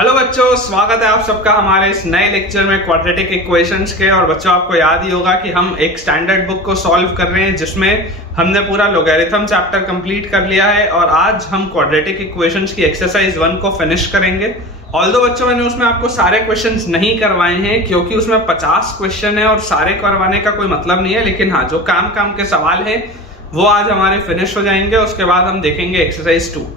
Hello बच्चों, स्वागत है आप सबका हमारे इस नए लेक्चर में क्वाड्रेटिक इक्वेशंस के। और बच्चों, आपको याद ही होगा कि हम एक स्टैंडर्ड बुक को सॉल्व कर रहे हैं जिसमें हमने पूरा लॉगरिथम चैप्टर कंप्लीट कर लिया है और आज हम क्वाड्रेटिक इक्वेशंस की एक्सरसाइज 1 को फिनिश करेंगे। ऑल्दो बच्चों, मैंने उसमें आपको सारे क्वेश्चंस नहीं करवाए हैं क्योंकि उसमें 50 क्वेश्चन है और सारे करवाने का कोई मतलब नहीं है, लेकिन हाँ, जो काम के सवाल है वो आज हमारे फिनिश हो जाएंगे। उसके बाद हम देखेंगे एक्सरसाइज 2।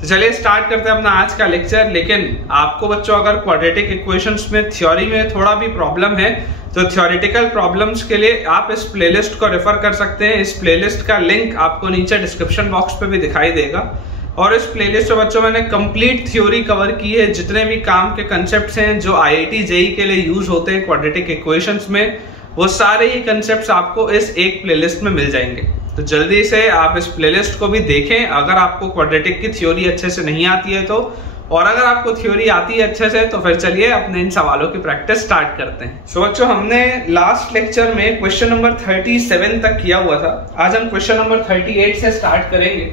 तो चलिए स्टार्ट करते हैं अपना आज का लेक्चर। लेकिन आपको बच्चों अगर क्वाड्रेटिक इक्वेशंस में थ्योरी में थोड़ा भी प्रॉब्लम है तो थ्योरेटिकल प्रॉब्लम्स के लिए आप इस प्लेलिस्ट को रेफर कर सकते हैं। इस प्लेलिस्ट का लिंक आपको नीचे डिस्क्रिप्शन बॉक्स पे भी दिखाई देगा। और इस प्लेलिस्ट में बच्चों मैंने कंप्लीट थ्योरी कवर की है। जितने भी काम के कंसेप्ट हैं जो IIT JEE के लिए यूज होते हैं क्वाड्रेटिक इक्वेशंस में, वो सारे ही कंसेप्ट आपको इस एक प्लेलिस्ट में मिल जाएंगे। तो जल्दी से आप इस प्लेलिस्ट को भी देखें अगर आपको क्वाड्रेटिक की थ्योरी अच्छे से नहीं आती है तो। और अगर आपको थ्योरी आती है अच्छे से तो फिर चलिए अपने इन सवालों की प्रैक्टिस स्टार्ट करते हैं। सो बच्चों, हमने लास्ट लेक्चर में क्वेश्चन नंबर 37 तक किया हुआ था। आज हम क्वेश्चन नंबर 38 से स्टार्ट करेंगे।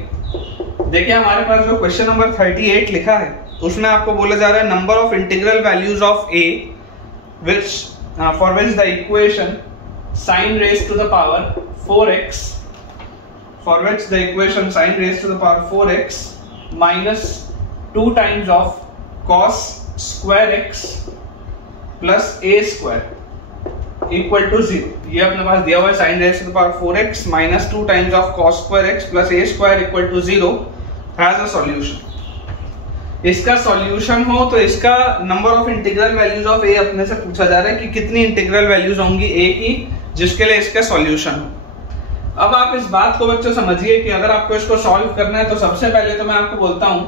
देखिए, हमारे पास जो क्वेश्चन नंबर 38 लिखा है उसमें आपको बोला जा रहा है number of integral values of a which for which the equation sin raised to the power 4x for which the equation sin raised to the power 4x minus 2 times of cos square x plus a square equal to 0। ये अपने पास दिया हुआ है sin raised to the power 4x minus 2 times of cos square x plus a square equal to 0 has a solution। इसका solution हो तो इसका number of integral values of a अपने से पूछा जा रहा है कि कितनी इंटीग्रल वैल्यूज होंगी a की जिसके लिए इसका सॉल्यूशन हो। अब आप इस बात को बच्चों समझिए कि अगर आपको इसको सॉल्व करना है तो सबसे पहले तो मैं आपको बोलता हूं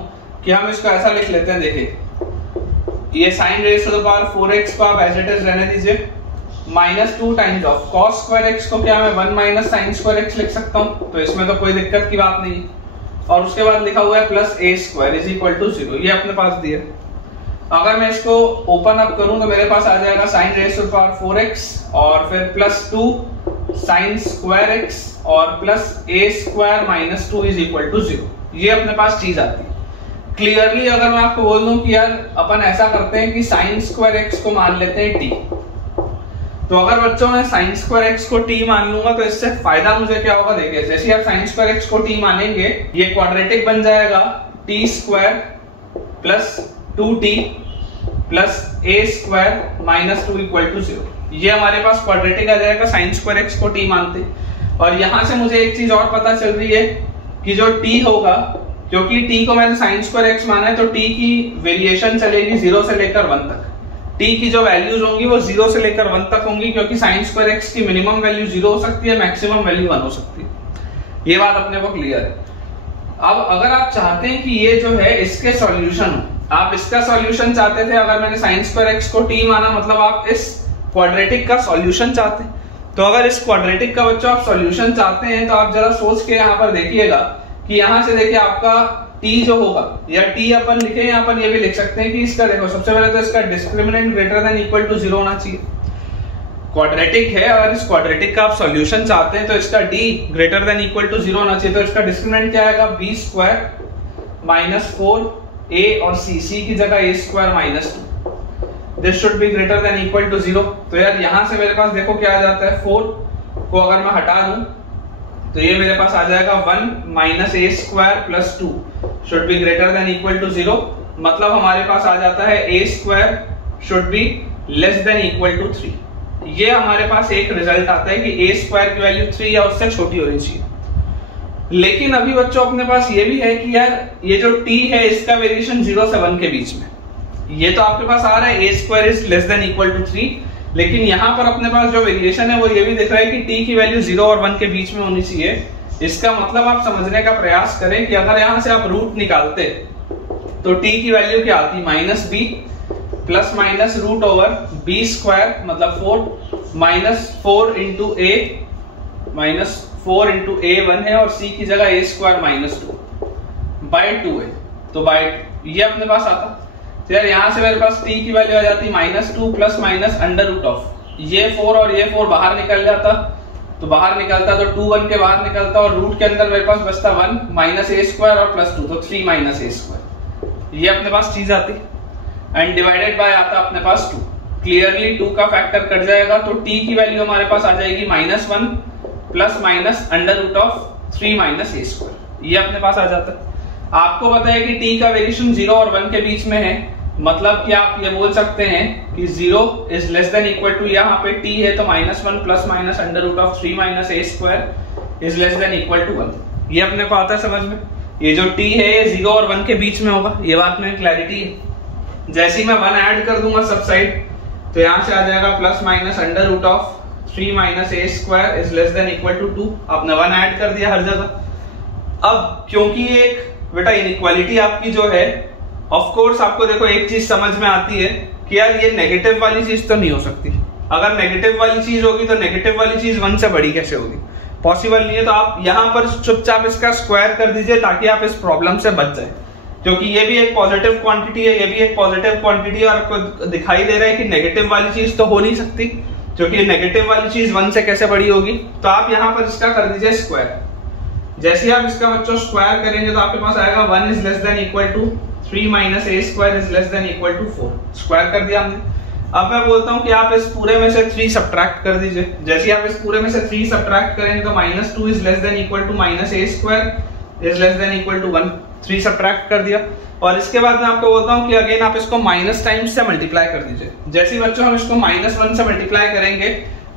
कि हम इसको ऐसा लिख लेते हैं। देखिए, ये sin raised to the power 4x को आप एज इट इज रहने दीजिए, minus 2 times of cos square x को क्या मैं 1 माइनस sin square x लिख सकता हूं, तो इसमें तो कोई दिक्कत की बात नहीं। और उसके बाद लिखा हुआ है plus a square is equal to 0। ये अपने पास दिया। अगर मैं इसको ओपन अप करूं तो मेरे पास आ जाएगा sin raised to the power 4x और फिर प्लस 2 sin square x और plus a square minus 2 is equal to 0। ये अपने पास चीज आती है। क्लियरली अगर मैं आपको बोल दूं कि यार अपन ऐसा करते हैं कि sin square x को मान लेते हैं t, तो अगर बच्चों मैं sin square x को t मान लूंगा तो इससे फायदा मुझे क्या होगा। देखिए, जैसे आप sin square x को t मानेंगे ये क्वाड्रेटिक बन जाएगा t square plus 2t plus a square minus 2 equal to 0। ये हमारे पास क्वाड्रेटिक आ जाएगा sin square x को t मानते। और यहां से मुझे एक चीज और पता चल रही है कि जो t होगा, क्योंकि t को मैंने sin square x माना है तो t की वेरिएशन चलेगी 0 से लेकर 1 तक। t की जो वैल्यूज होंगी वो 0 से लेकर 1 तक होंगी, क्योंकि sin square x की मिनिमम वैल्यू 0 हो सकती है, मैक्सिमम वैल्यू 1 हो सकती है। ये बात अपने को क्लियर है। अब अगर आप चाहते हैं कि ये जो है इसके सॉल्यूशन, आप इसका सॉल्यूशन चाहते थे, अगर मैंने sin square x को t माना मतलब आप इस क्वाड्रेटिक का सॉल्यूशन चाहते हैं। तो अगर इस क्वाड्रेटिक का बच्चों आप सॉल्यूशन चाहते हैं तो आप जरा सोच के यहाँ पर देखिएगा कि यहाँ से देखिए आपका t जो होगा, या t अपन लिखे यहाँ पर ये भी लिख सकते हैं कि इसका देखो सबसे पहले तो इसका discriminant greater than equal to 0 होना चाहिए। क्वाड्रेटिक है, अगर इस क्वाड्रेटिक का आप सॉल्यूशन चाहते हैं तो इसका d greater than equal to 0 होना चाहिए। तो इसका डिस्क्रिमिनेंट क्या आएगा, b स्क्वायर माइनस 4a और c की जगह a square minus 2। This should be greater than equal to 0। तो यार यहां से मेरे पास देखो क्या आ जाता है, 4 को अगर मैं हटा दूं तो ये मेरे पास आ जाएगा 1 minus a square plus 2 should be greater than equal to 0। मतलब हमारे पास आ जाता है a square should be less than equal to 3। ये हमारे पास एक रिजल्ट आता है कि a स्क्वायर की वैल्यू 3 या उससे छोटी होनी चाहिए। लेकिन अभी बच्चों अपने पास ये भी है कि यार ये जो t है इसका वेरिएशन 0 से 1 के बीच में, ये तो आपके पास आ रहा है a square is less than equal to 3, लेकिन यहाँ पर अपने पास जो वेरिएशन है वो ये भी दिख रहा है कि t की वैल्यू 0 और 1 के बीच में होनी चाहिए। इसका मतलब आप समझने का प्रयास करें कि अगर यहाँ से आप रूट निकालते तो t की वैल्यू क्या आती, minus b plus minus root over b square मतलब 4 minus 4 into a minus 4 into a 1 है और c की जगह a स्क्वायर माइनस 2 बाय 2 है, तो बाय ये अपने पास आता। तो यार यहां से मेरे पास t की वैल्यू आ जाती minus 2 plus minus under root of ये 4 और ये 4 बाहर निकल जाता, तो बाहर निकलता तो 2 1 के बाहर निकलता और रूट के अंदर मेरे पास बचता 1 माइनस a स्क्वायर और प्लस 2 तो 3 माइनस a स्क्वायर। ये अपने पास चीज आती। एंड डिवाइडेड बाय आता अपने पास 2। क्लियरली 2 का फैक्टर कट जाएगा तो t की वैल्यू हमारे पास आ जाएगी -1 plus minus under root of 3 minus a square. ये अपने पास आ जाता है। आपको पता है कि t का वेरिएशन 0 और 1 के बीच में है, मतलब कि आप ये बोल सकते हैं कि 0 is less than equal to, यहाँ पे t है तो -1 plus minus under root of 3 minus a square is less than equal to 1। ये अपने को आता है समझ में। ये जो t है ये 0 और 1 के बीच में होगा, ये बात में क्लैरिटी है। जैसे ही मैं 1 ऐड कर दूंगा सब साइड तो यहां से आ जाएगा plus minus under root of 3 minus a square is less than equal to 2। आपने 1 ऐड कर दिया हर जगह। अब क्योंकि एक बेटा इनइक्वालिटी आपकी जो है, ऑफ कोर्स आपको देखो एक चीज समझ में आती है कि यार ये नेगेटिव वाली चीज तो नहीं हो सकती। अगर नेगेटिव वाली चीज होगी तो नेगेटिव वाली चीज 1 से बड़ी कैसे होगी, पॉसिबल नहीं है। तो आप यहां पर चुपचाप इसका स्क्वायर कर दीजिए ताकि आप इस प्रॉब्लम से बच जाए, क्योंकि ये भी एक पॉजिटिव क्वांटिटी है, ये भी एक पॉजिटिव क्वांटिटी है और आपको दिखाई दे रहा है कि नेगेटिव वाली चीज तो हो नहीं सकती, क्योंकि नेगेटिव वाली चीज 1 से कैसे बड़ी होगी। तो आप यहां पर इसका कर दीजिए स्क्वायर। जैसे ही आप इसका बच्चों स्क्वायर करेंगे तो आपके पास आएगा 1 is less than equal to 3 minus a square is less than equal to 4। Square कर दिया हमने। अब मैं बोलता हूं कि आप इस पूरे में से 3 सब्ट्रैक्ट कर दीजिए। जैसे ही आप इस पूरे में से 3 सब्ट्रैक्ट करेंगे तो -2 is less than equal to minus a square is less than equal to 1। 3 subtract कर दिया। और इसके बाद मैं आपको बोलता हूं कि अगेन आप इसको माइनस टाइम्स से मल्टीप्लाई कर दीजिए। जैसे ही बच्चों हम इसको -1 से मल्टीप्लाई करेंगे,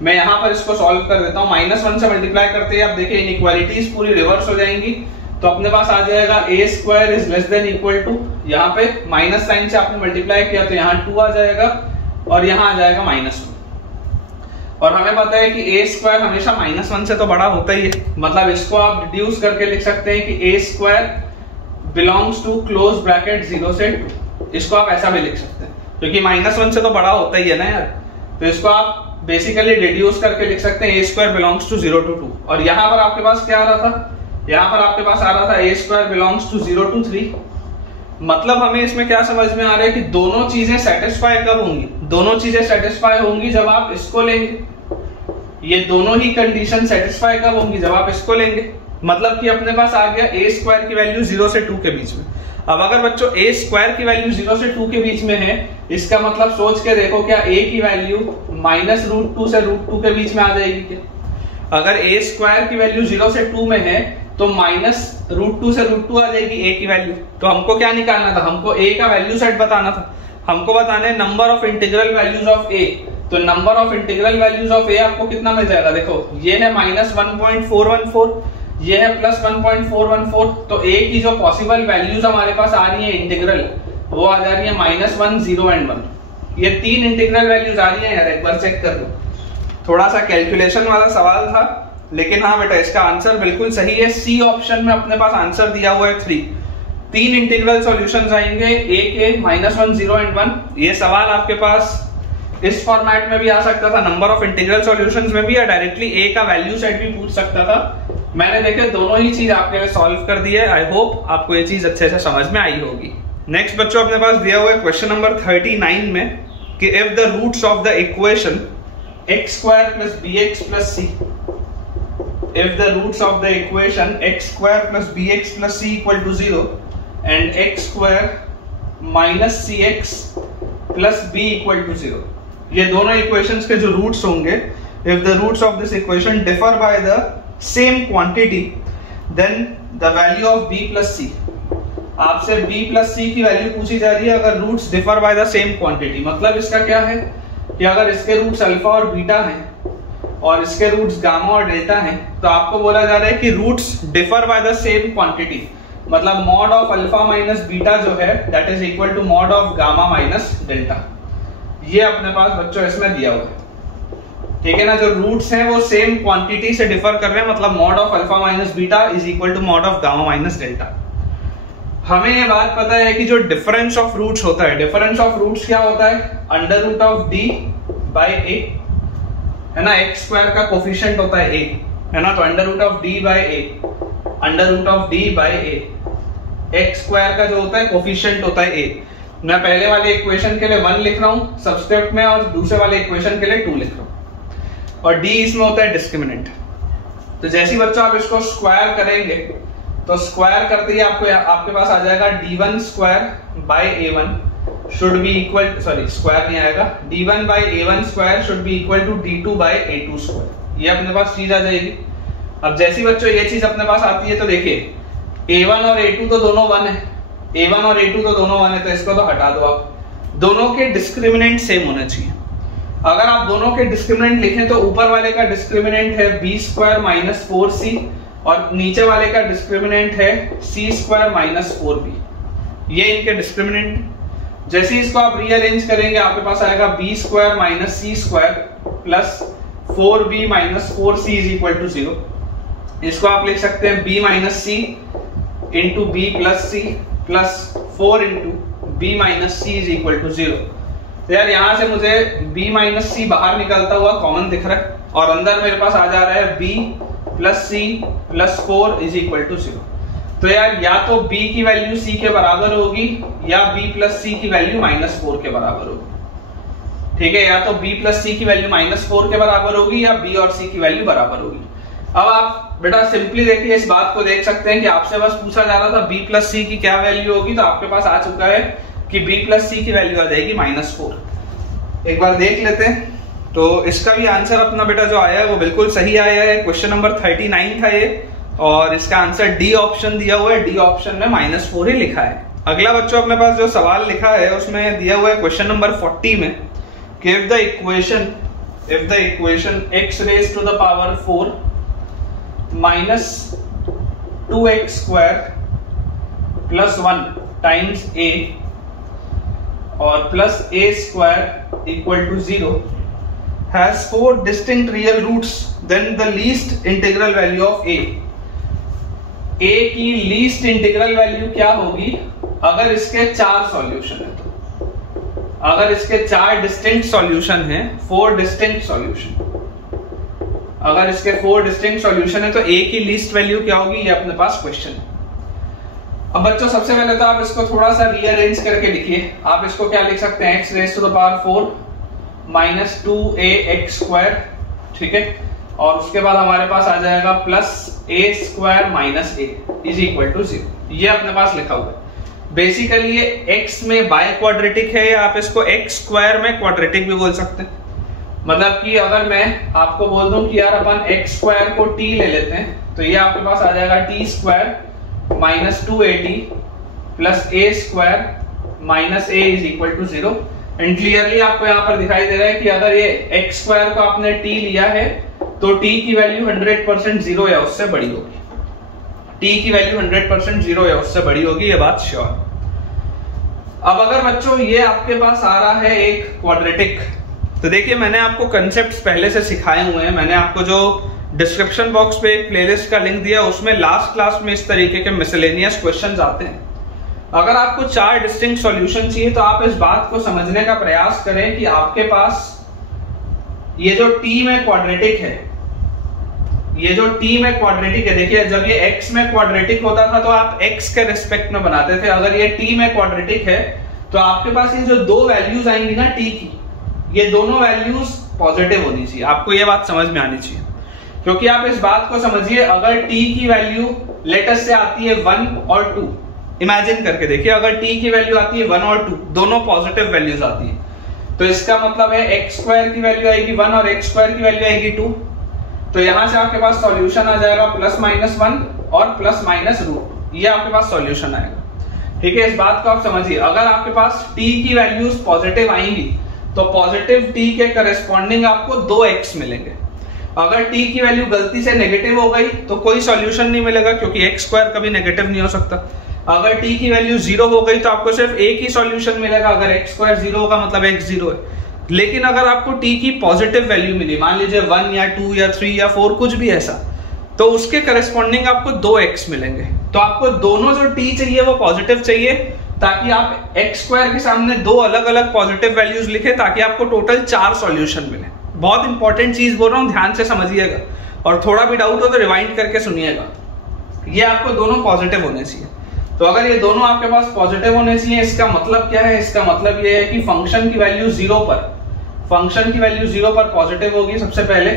मैं यहां पर इसको सॉल्व कर देता हूं। -1 से मल्टीप्लाई करते ही आप देखिए इनइक्वालिटीज पूरी रिवर्स हो जाएंगी। तो अपने पास आ जाएगा a square is less than equal to, यहाँ पे माइनस साइन से आपने मल्टीप्लाई किया तो यहाँ 2 आ जाएगा और यहाँ आ जाएगा -1। और हमें पता है कि a स्क्वायर हमेशा -1 से तो बड़ा होता ही है, मतलब इसको आप डिड्यूस करके लिख सकते हैं कि a square belongs to close bracket 0 से 2। इसको आप ऐसा भी लिख सकते हैं क्योंकि -1 से तो बड़ा होता ही है ना यार। तो इसको आप बेसिकली डिड्यूस करके लिख सकते हैं a square belongs to 0 to 2। और यहाँ पर आपके पास क्या आ रहा था, यहाँ पर आपके पास आ रहा था a square belongs to 0 to 3। मतलब हमें इसमें क्या समझ में आ रहा है कि दोनों चीजें सेटिस्फाई कब होंगी, दोनों चीजें सेटिस्फाई होंगी जब आप इसको लेंगे। ये दोनों ही कंडीशन सेटिस्फाई कब होंगी, जब आप इसको लेंगे। मतलब कि अपने पास आ गया a स्क्वायर की वैल्यू 0 से 2 के बीच में। अब अगर बच्चों a स्क्वायर की वैल्यू 0 से 2 के बीच में है, इसका मतलब सोच के देखो क्या a की वैल्यू -√2 से √2 के बीच में आ जाएगी क्या? अगर a स्क्वायर की वैल्यू 0 से 2 में है तो -√2 से √2 आ जाएगी a की वैल्यू। तो हमको क्या निकालना था, हमको a का वैल्यू सेट बताना था। हमको बताना है number of integral values of a। तो number of integral values of a आपको कितना मिल जाएगा, देखो ये है -1.414, ये है +1.414। तो a की जो पॉसिबल वैल्यूज हमारे पास आ रही है इंटीग्रल, वो आ जा रही है -1, 0 एंड 1। ये 3 इंटीग्रल वैल्यूज आ रही है यार, एक बार चेक कर लो। थोड़ा सा कैलकुलेशन वाला सवाल था, लेकिन हाँ बेटा इसका आंसर बिल्कुल सही है। सी ऑप्शन में अपने पास आंसर दिया हुआ है 3 इंटीग्रल सॉल्यूशंस आएंगे a के -1, 0 एंड 1। ये सवाल आपके पास इस फॉर्मेट में भी आ सकता था, नंबर ऑफ इंटीग्रल सॉल्यूशंस में भी, या डायरेक्टली a का वैल्यू सेट भी पूछ सकता था। मैंने देखे दोनों ही चीज आपके लिए सॉल्व कर दी है। आई होप आपको ये चीज अच्छे से समझ में आई होगी। नेक्स्ट बच्चों अपने पास दिया हुआ है क्वेश्चन नंबर 39 में कि if the roots of the equation x square plus bx plus c, if the roots of the equation x square plus bx plus c equal to 0 and x square minus cx plus b equal to 0, ये दोनों equations के जो roots होंगे, if the roots of this equation differ by the same quantity then the value of b plus c। आपसे b plus c की value पूछी जा रही है अगर roots differ by the same quantity. मतलब इसका क्या है कि अगर इसके रूट्स अल्फा और बीटा हैं और इसके रूट्स गामा और डेल्टा हैं, तो आपको बोला जा रहा है कि roots differ by the same quantity. मतलब mod of alpha minus beta जो है that is equal to mod of gamma minus delta. ये अपने पास बच्चों इसमें दिया हुआ है, ठीक है ना। जो रूट्स हैं वो सेम क्वांटिटी से डिफर कर रहे हैं, मतलब mod of alpha minus beta is equal to mod of gamma minus delta. हमें ये बात पता है कि जो डिफरेंस ऑफ रूट्स होता है, डिफरेंस ऑफ रूट्स क्या होता है, under root of d by a, है ना। x स्क्वायर का कोफिशिएंट होता है a, है ना। तो under root of d by a, under root of d by a, x square का जो होता है कोफिशिएंट होता है a। मैं पहले वाले इक्वेशन के लिए 1 लिख रहा हूं सब्सक्रिप्ट में और दूसरे वाले इक्वेशन के लिए 2 लिख रहा हूं, और d इसमें होता है डिस्क्रिमिनेंट। तो जैसे ही बच्चों आप इसको स्क्वायर करेंगे तो स्क्वायर करते ही आपके पास आ जाएगा d1 square by a1 should be equal, sorry square नहीं आएगा, d1 by a1 square should be equal to d2 by a2 square. ये अपने पास चीज आ जाएगी। अब जैसी बच्चों ये चीज अपने पास आती है तो देखिए a1 और a2 तो दोनों 1 है, a1 और a2 तो दोनों 1 है, तो इसको तो हटा दो आप। दोनों के डिस्क्रिमिनेंट सेम होने चाहिए। अगर आप दोनों के डिस्क्रिमिनेंट लिखें तो ऊपर वाले का डिस्क्रिमिनेंट है b स्क्वायर माइनस 4c और नीचे वाले का डिस्क्रिमिनेंट है c स्क्वायर माइनस 4b। ये इनके डिस्क्रिमिनेंट। जैसे इसको आप रीअरेंज करेंगे आपके पास आएगा b square minus c square plus 4b minus 4c is equal to 0। इसको आप लिख सकते हैं b minus c into b plus c plus 4 into b minus c is equal to 0। तो यार यहां से मुझे b माइनस c बाहर निकलता हुआ कॉमन दिख रहा है और अंदर मेरे पास आ जा रहा है b plus c plus 4 is equal to 0। तो यार या तो b की वैल्यू c के बराबर होगी या b प्लस c की वैल्यू माइनस 4 के बराबर होगी। ठीक है, या तो b प्लस c की वैल्यू माइनस 4 के बराबर होगी या b और c की वैल्यू बराबर होगी। अब आप बेटा सिंपली देखिए इस बात को देख सकते हैं कि आपसे बस पूछा जा रहा था b प्लस c की क्या वैल्यू होगी, तो आपके पास आ चुका है कि b प्लस c की वैल्यू आ जाएगी माइनस 4। एक बार देख लेते हैं। तो इसका भी आंसर अपना बेटा जो आया है वो बिल्कुल सही आया है। क्वेश्चन नंबर 39 था ये और इसका आंसर डी ऑप्शन दिया हुआ है। डी ऑप्शन में माइनस 4 ही लिखा है। अगला बच्चों अपने पास जो सवाल लिखा है उसमें दिया हुआ है क्वेश्चन नंबर 40 में कि if the equation x raise to the power 4 minus 2x square plus 1 times a और plus a square equal to 0 has 4 distinct real roots, then the least integral value of a की least integral value क्या होगी अगर इसके 4 solution है। तो अगर इसके 4 डिस्टिंक्ट सॉल्यूशन है, 4 डिस्टिंक्ट सॉल्यूशन, अगर इसके 4 डिस्टिंक्ट सॉल्यूशन है तो a की लीस्ट वैल्यू क्या होगी, ये अपने पास क्वेश्चन है। अब बच्चों सबसे पहले तो आप इसको थोड़ा सा रीअरेंज करके लिखिए। आप इसको क्या लिख सकते हैं, x raise to the power 4 minus 2ax square, ठीक है, और उसके बाद हमारे पास आ जाएगा plus a square minus a is equal to 0। ये अपने पास लिखा हुआ है। बेसिकली ये x में बाय क्वाड्रेटिक है या आप इसको x स्क्वायर में क्वाड्रेटिक भी बोल सकते हैं। मतलब कि अगर मैं आपको बोल दूं कि यार अपन x स्क्वायर को t ले लेते हैं तो ये आपके पास आ जाएगा t square minus 2at plus a square minus a is equal to 0। And clearly आपको यहाँ पर दिखाई दे रहा है कि अगर ये x स्क्वायर को आपने t लिया है तो t की वैल्यू 100% 0 या उससे बड़ी होगी। t की वैल्यू 100% 0 या उससे बड़ी होगी, ये बात श्योर। अब अगर बच्चों ये आपके पास आ रहा है एक क्वाड्रेटिक, तो देखिए मैंने आपको कंसेप्ट्स पहले से सिखाए हुए हैं। मैंने आपको जो डिस्क्रिप्शन बॉक्स पे एक प्लेलिस्ट का लिंक दिया उसमें लास्ट क्लास में इस तरीके के मिसलेनियस क्वेश्चंस आते हैं। अगर आपको 4 डिस्टिंक्ट सॉल्यूशन चाहिए तो आप इस बात को समझने का प्रयास करें कि आपके पास ये जो t में क्वाड्रेटिक है, ये जो t में क्वाड्रेटिक है, देखिए जब ये x में क्वाड्रेटिक होता था तो आप x के रिस्पेक्ट में बनाते थे। अगर ये t में क्वाड्रेटिक है तो आपके पास ये जो दो वैल्यूज आएंगी ना t की, ये दोनों वैल्यूज पॉजिटिव होनी चाहिए। आपको ये बात समझ में आनी चाहिए, क्योंकि आप इस बात को समझिए अगर t की वैल्यू लेटेस्ट से आती है 1 और 2, इमेजिन करके देखिए अगर t की वैल्यू आती है 1 और 2, दोनों पॉजिटिव वैल्यूज आती है, तो इसका मतलब है x स्क्वायर की वैल्यू आएगी 1 और x स्क्वायर की वैल्यू आएगी 2। तो यहां से आपके पास सॉल्यूशन आ जाएगा प्लस माइनस 1 और प्लस माइनस रूट, ये आपके पास सॉल्यूशन आएगा। ठीक है, इस बात को आप समझिए। अगर आपके पास t की वैल्यूज पॉजिटिव आएंगी तो पॉजिटिव t के करस्पॉन्डिंग आपको 2x मिलेंगे। अगर t की वैल्यू गलती से नेगेटिव हो गई तो कोई सॉल्यूशन नहीं मिलेगा, क्योंकि x स्क्वायर कभी नेगेटिव नहीं हो सकता। अगर t की वैल्यू 0 हो गई तो आपको सिर्फ एक ही सॉल्यूशन मिलेगा, अगर x स्क्वायर 0 होगा मतलब x 0 है। लेकिन अगर आपको t की पॉजिटिव वैल्यू मिली, मान लीजिए 1 या 2 या 3 या 4 कुछ भी ऐसा, तो उसके करस्पॉन्डिंग आपको 2x मिलेंगे। तो आपको दोनों जो t चाहिए वो पॉजिटिव चाहिए, ताकि आप x स्क्वायर के सामने दो अलग अलग पॉजिटिव वैल्यूज लिखे, ताकि आपको टोटल 4 सॉल्यूशन मिले। बहुत इंपॉर्टेंट चीज बोल रहा हूं, ध्यान से समझिएगा, और थोड़ा भी डाउट हो तो रिवाइंड करके सुनिएगा। ये आपको दोनों पॉजिटिव होने चाहिए। तो अगर ये दोनों आपके पास पॉजिटिव होने चाहिए, इसका मतलब क्या है, इसका मतलब ये है कि फंक्शन की वैल्यू 0 पर, फंक्शन की वैल्यू 0 पर पॉजिटिव होगी। सबसे पहले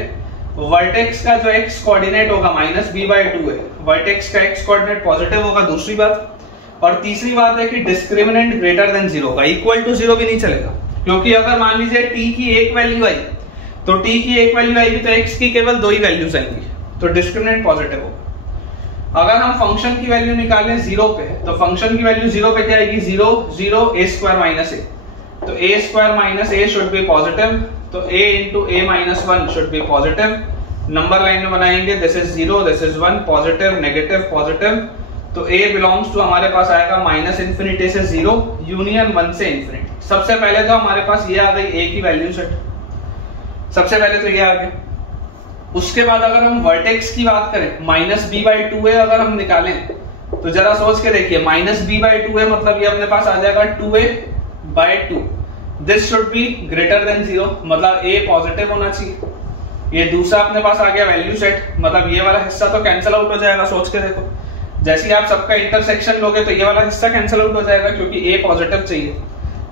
वर्टेक्स का जो x कोऑर्डिनेट होगा -b/2 है, वर्टेक्स का x कोऑर्डिनेट पॉजिटिव होगा। दूसरी बात, और तीसरी बात है कि डिस्क्रिमिनेंट ग्रेटर देन 0 होगा, इक्वल टू 0 भी नहीं चलेगा, क्योंकि अगर मान लीजिए t की एक वैल्यू आई तो t की एक वैल्यू आएगी तो x की केवल 2 ही वैल्यूज आएंगी, तो डिस्क्रिमिनेंट पॉजिटिव होगा। अगर हम फंक्शन की वैल्यू निकालें 0 पे, तो फंक्शन की वैल्यू 0 पे क्या आएगी, 0 0 a स्क्वायर माइनस a, तो a square minus a should be positive, तो a into a minus 1 should be positive. Number line में बनाएंगे, this is 0 this is 1, positive negative positive, तो a बिलोंग्स टू हमारे पास आएगा माइनस इंफिनिटी से 0 union 1 से infinity. सबसे पहले तो हमारे पास ये आ गई a की वैल्यू सेट, सबसे पहले तो ये आ गया। उसके बाद अगर हम वर्टेक्स की बात करें, माइनस b बाई 2a अगर हम निकालें तो जरा सोच के देखिए, माइनस b बाई 2a मतलब ये अपने पास आ जाएगा 2a by 2, this should be greater then 0, मतलब a पॉजिटिव होना चाहिए। ये दूसरा अपने पास आ गया वैल्यू सेट, मतलब ये वाला हिस्सा तो कैंसिल आउट हो जाएगा, सोच के देखो, जैसे ही आप सबका इंटरसेक्शन लोगे तो ये वाला हिस्सा कैंसिल आउट हो जाएगा क्योंकि a पॉजिटिव चाहिए।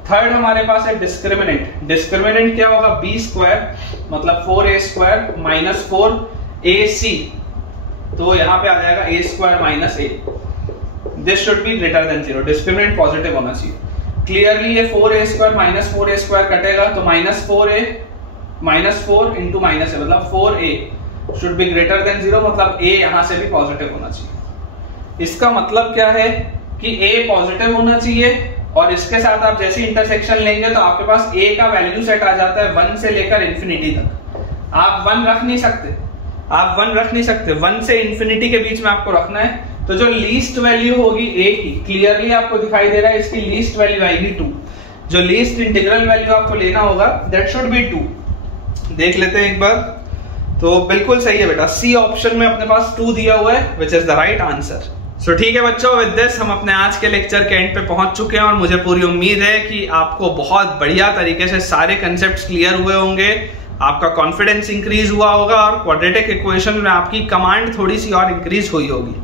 थर्ड हमारे पास है डिस्क्रिमिनेंट, डिस्क्रिमिनेंट क्या होगा, b स्क्वायर मतलब 4a स्क्वायर माइनस 4ac, तो यहाँ पे आ जाएगा a square minus a, this should be greater then 0, discriminant positive होना चाहिए। क्लियरली ये 4a square minus 4a square कटेगा तो minus 4a minus 4 into minus a मतलब 4a should be greater then 0, मतलब a यहाँ से भी पॉजिटिव होना चाहिए। इसका मतलब क्या है कि a पॉजिटिव होना चाहिए, और इसके साथ आप जैसे इंटरसेक्शन लेंगे तो आपके पास a का वैल्यू सेट आ जाता है 1 से लेकर इंफिनिटी तक। आप 1 रख नहीं सकते, आप 1 रख नहीं सकते, 1 से इंफिनिटी के बीच में आपको रखना है। तो जो लीस्ट वैल्यू होगी a की, क्लियरली आपको दिखाई दे रहा है इसकी लीस्ट वैल्यू आएगी 2, जो लीस्ट इंटीग्रल वैल्यू आपको लेना होगा दैट शुड बी 2। देख लेते हैं एक बार, तो बिल्कुल सही है बेटा, सी ऑप्शन में अपने पास 2 दिया हुआ है which is the right answer. So ठीक है बच्चों, विद दिस हम अपने आज के लेक्चर के एंड पे पहुंच चुके हैं और मुझे पूरी उम्मीद है कि आपको बहुत बढ़िया तरीके से सारे कंसेप्ट्स क्लियर हुए होंगे, आपका कॉन्फिडेंस इंक्रीज हुआ होगा और क्वाड्रेटिक इक्वेशन में आपकी कमांड थोड़ी सी और इंक्रीज हुई होगी।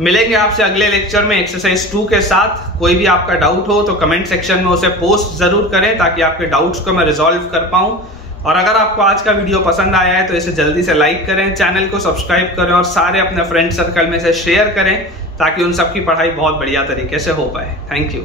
मिलेंगे आपसे अगले लेक्चर में एक्सरसाइज 2 के साथ। कोई भी आपका डाउट हो तो कमेंट सेक्शन में उसे पोस्ट जरूर करें ताकि आपके डाउट्स को मैं रिजॉल्व कर पाऊं। और अगर आपको आज का वीडियो पसंद आया है तो इसे जल्दी से लाइक करें, चैनल को सब्सक्राइब करें और सारे अपने फ्रेंड सर्कल में से शेयर करें ताकि उन सबकी पढ़ाई बहुत बढ़िया तरीके से हो पाए। Thank you.